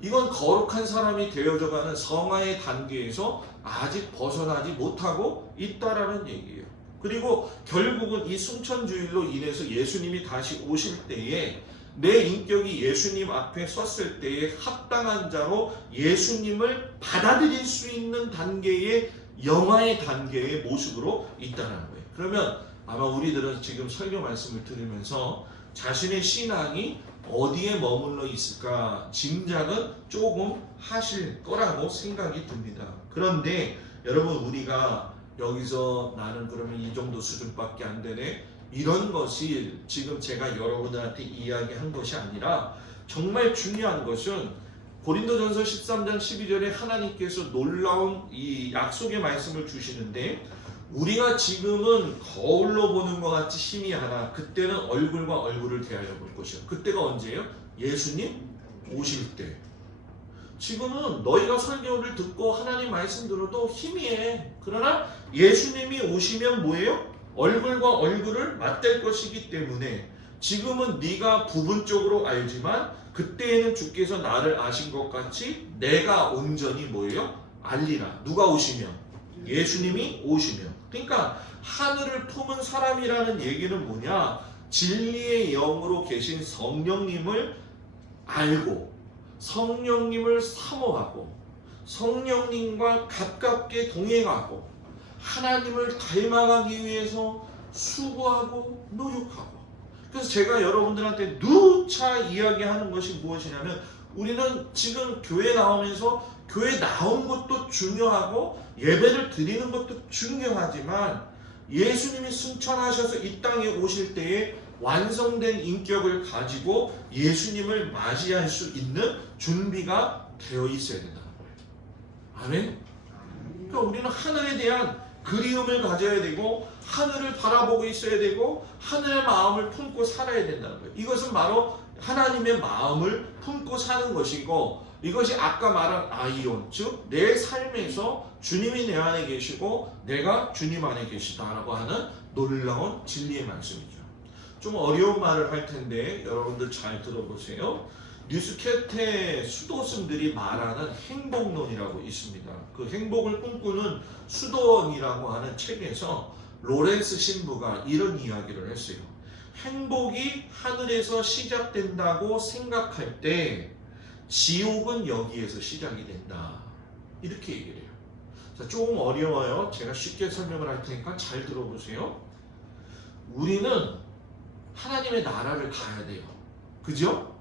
이건 거룩한 사람이 되어져가는 성화의 단계에서 아직 벗어나지 못하고 있다라는 얘기예요. 그리고 결국은 이 승천주일로 인해서 예수님이 다시 오실 때에 내 인격이 예수님 앞에 섰을 때에 합당한 자로 예수님을 받아들일 수 있는 단계의 영화의 단계의 모습으로 있다는 거예요. 그러면 아마 우리들은 지금 설교 말씀을 들으면서 자신의 신앙이 어디에 머물러 있을까 짐작은 조금 하실 거라고 생각이 듭니다. 그런데 여러분, 우리가 여기서 나는 그러면 이 정도 수준밖에 안 되네, 이런 것이 지금 제가 여러분들한테 이야기한 것이 아니라 정말 중요한 것은 고린도전서 13장 12절에 하나님께서 놀라운 이 약속의 말씀을 주시는데 우리가 지금은 거울로 보는 것 같이 희미하나 그때는 얼굴과 얼굴을 대하여 볼 것이요. 그때가 언제예요? 예수님 오실 때. 지금은 너희가 설교를 듣고 하나님 말씀 들어도 희미해. 그러나 예수님이 오시면 뭐예요? 얼굴과 얼굴을 맞댈 것이기 때문에 지금은 네가 부분적으로 알지만 그때에는 주께서 나를 아신 것 같이 내가 온전히 뭐예요? 알리라. 누가 오시면? 예수님이 오시면. 그러니까 하늘을 품은 사람이라는 얘기는 뭐냐? 진리의 영으로 계신 성령님을 알고 성령님을 사모하고 성령님과 가깝게 동행하고 하나님을 닮아가기 위해서 수고하고 노력하고. 그래서 제가 여러분들한테 누차 이야기하는 것이 무엇이냐면 우리는 지금 교회 나오면서 교회 나온 것도 중요하고 예배를 드리는 것도 중요하지만 예수님이 승천하셔서 이 땅에 오실 때에 완성된 인격을 가지고 예수님을 맞이할 수 있는 준비가 되어 있어야 된다는 거예요. 아멘? 그러니까 우리는 하늘에 대한 그리움을 가져야 되고 하늘을 바라보고 있어야 되고 하늘의 마음을 품고 살아야 된다는 거예요. 이것은 바로 하나님의 마음을 품고 사는 것이고 이것이 아까 말한 아이온, 즉 내 삶에서 주님이 내 안에 계시고 내가 주님 안에 계시다라고 하는 놀라운 진리의 말씀이죠. 좀 어려운 말을 할 텐데 여러분들 잘 들어보세요. 뉴스캐테 수도승들이 말하는 행복론이라고 있습니다. 그 행복을 꿈꾸는 수도원이라고 하는 책에서 로렌스 신부가 이런 이야기를 했어요. 행복이 하늘에서 시작된다고 생각할 때 지옥은 여기에서 시작이 된다. 이렇게 얘기를 해요. 자, 조금 어려워요. 제가 쉽게 설명을 할 테니까 잘 들어보세요. 우리는 하나님의 나라를 가야 돼요. 그죠?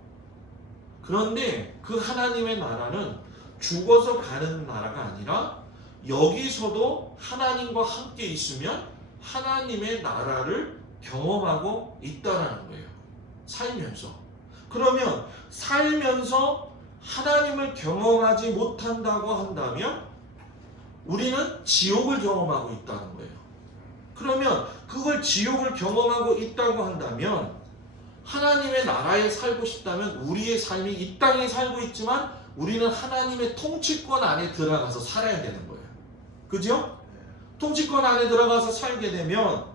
그런데 그 하나님의 나라는 죽어서 가는 나라가 아니라 여기서도 하나님과 함께 있으면 하나님의 나라를 경험하고 있다라는 거예요. 살면서. 그러면 살면서 하나님을 경험하지 못한다고 한다면 우리는 지옥을 경험하고 있다는 거예요. 그러면 그걸 지옥을 경험하고 있다고 한다면 하나님의 나라에 살고 싶다면 우리의 삶이 이 땅에 살고 있지만 우리는 하나님의 통치권 안에 들어가서 살아야 되는 거예요. 그죠? 통치권 안에 들어가서 살게 되면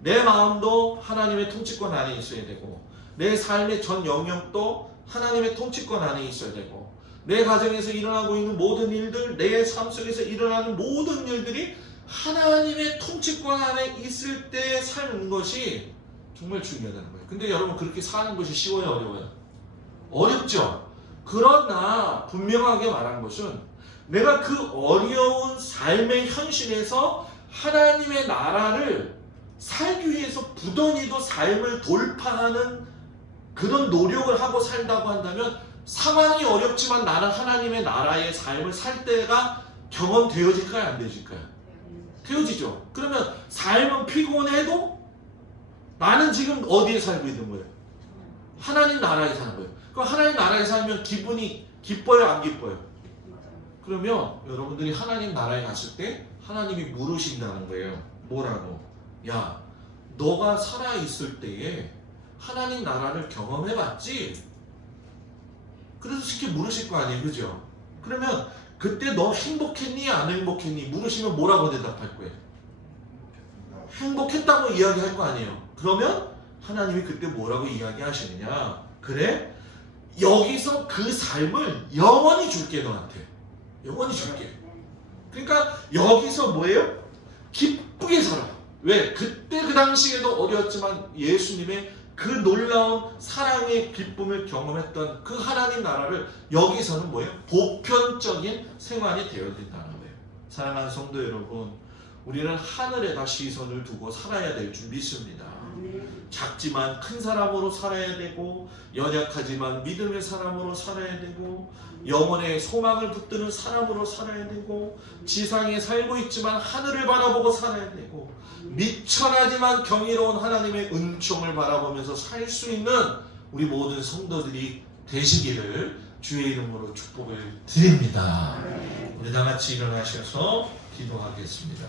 내 마음도 하나님의 통치권 안에 있어야 되고 내 삶의 전 영역도 하나님의 통치권 안에 있어야 되고 내 가정에서 일어나고 있는 모든 일들, 내 삶 속에서 일어나는 모든 일들이 하나님의 통치권 안에 있을 때 사는 것이 정말 중요하다는 거예요. 근데 여러분 그렇게 사는 것이 쉬워요? 어려워요? 어렵죠? 그러나 분명하게 말한 것은 내가 그 어려운 삶의 현실에서 하나님의 나라를 살기 위해서 부단히도 삶을 돌파하는 그런 노력을 하고 살다고 한다면 상황이 어렵지만 나는 하나님의 나라의 삶을 살 때가 경험되어질까요? 안 되어질까요? 되어지죠. 그러면 삶은 피곤해도 나는 지금 어디에 살고 있는 거예요? 하나님 나라에 사는 거예요. 그럼 하나님 나라에 살면 기분이 기뻐요? 안 기뻐요? 그러면 여러분들이 하나님 나라에 갔을 때 하나님이 물으신다는 거예요. 뭐라고? 야, 너가 살아있을 때에 하나님 나라를 경험해봤지? 그래서 쉽게 물으실 거 아니에요. 그죠? 그러면 그때 너 행복했니? 안 행복했니? 물으시면 뭐라고 대답할 거예요? 행복했다고 이야기할 거 아니에요. 그러면 하나님이 그때 뭐라고 이야기하시느냐? 그래? 여기서 그 삶을 영원히 줄게 너한테. 영원히 줄게. 그러니까 여기서 뭐예요? 기쁘게 살아. 왜? 그때 그 당시에도 어려웠지만 예수님의 그 놀라운 사랑의 기쁨을 경험했던 그 하나님 나라를 여기서는 뭐예요? 보편적인 생활이 되어진다는 거예요. 사랑하는 성도 여러분, 우리는 하늘에다 시선을 두고 살아야 될 줄 믿습니다. 작지만 큰 사람으로 살아야 되고, 연약하지만 믿음의 사람으로 살아야 되고, 영혼의 소망을 붙드는 사람으로 살아야 되고, 지상에 살고 있지만 하늘을 바라보고 살아야 되고, 미천하지만 경이로운 하나님의 은총을 바라보면서 살 수 있는 우리 모든 성도들이 되시기를 주의 이름으로 축복을 드립니다. 우리 다 같이 일어나셔서 기도하겠습니다.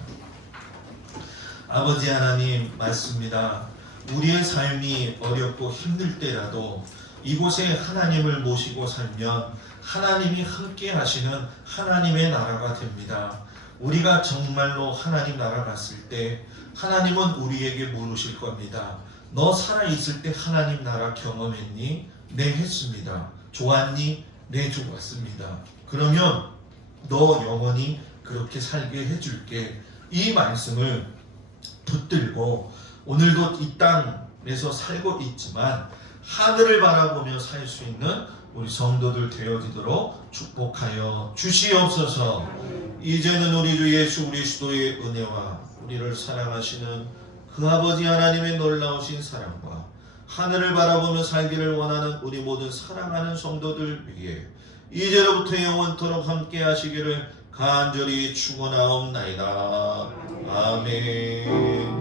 아버지 하나님, 맞습니다. 우리의 삶이 어렵고 힘들 때라도 이곳에 하나님을 모시고 살면 하나님이 함께 하시는 하나님의 나라가 됩니다. 우리가 정말로 하나님 나라 갔을 때 하나님은 우리에게 물으실 겁니다. 너 살아있을 때 하나님 나라 경험했니? 네, 했습니다. 좋았니? 네, 좋았습니다. 그러면 너 영원히 그렇게 살게 해줄게. 이 말씀을 붙들고 오늘도 이 땅에서 살고 있지만 하늘을 바라보며 살 수 있는 우리 성도들 되어지도록 축복하여 주시옵소서. 이제는 우리 주 예수 그리스도의 은혜와 우리를 사랑하시는 그 아버지 하나님의 놀라우신 사랑과 하늘을 바라보며 살기를 원하는 우리 모든 사랑하는 성도들 위해 이제로부터 영원토록 함께 하시기를 간절히 축원하옵나이다. 아멘.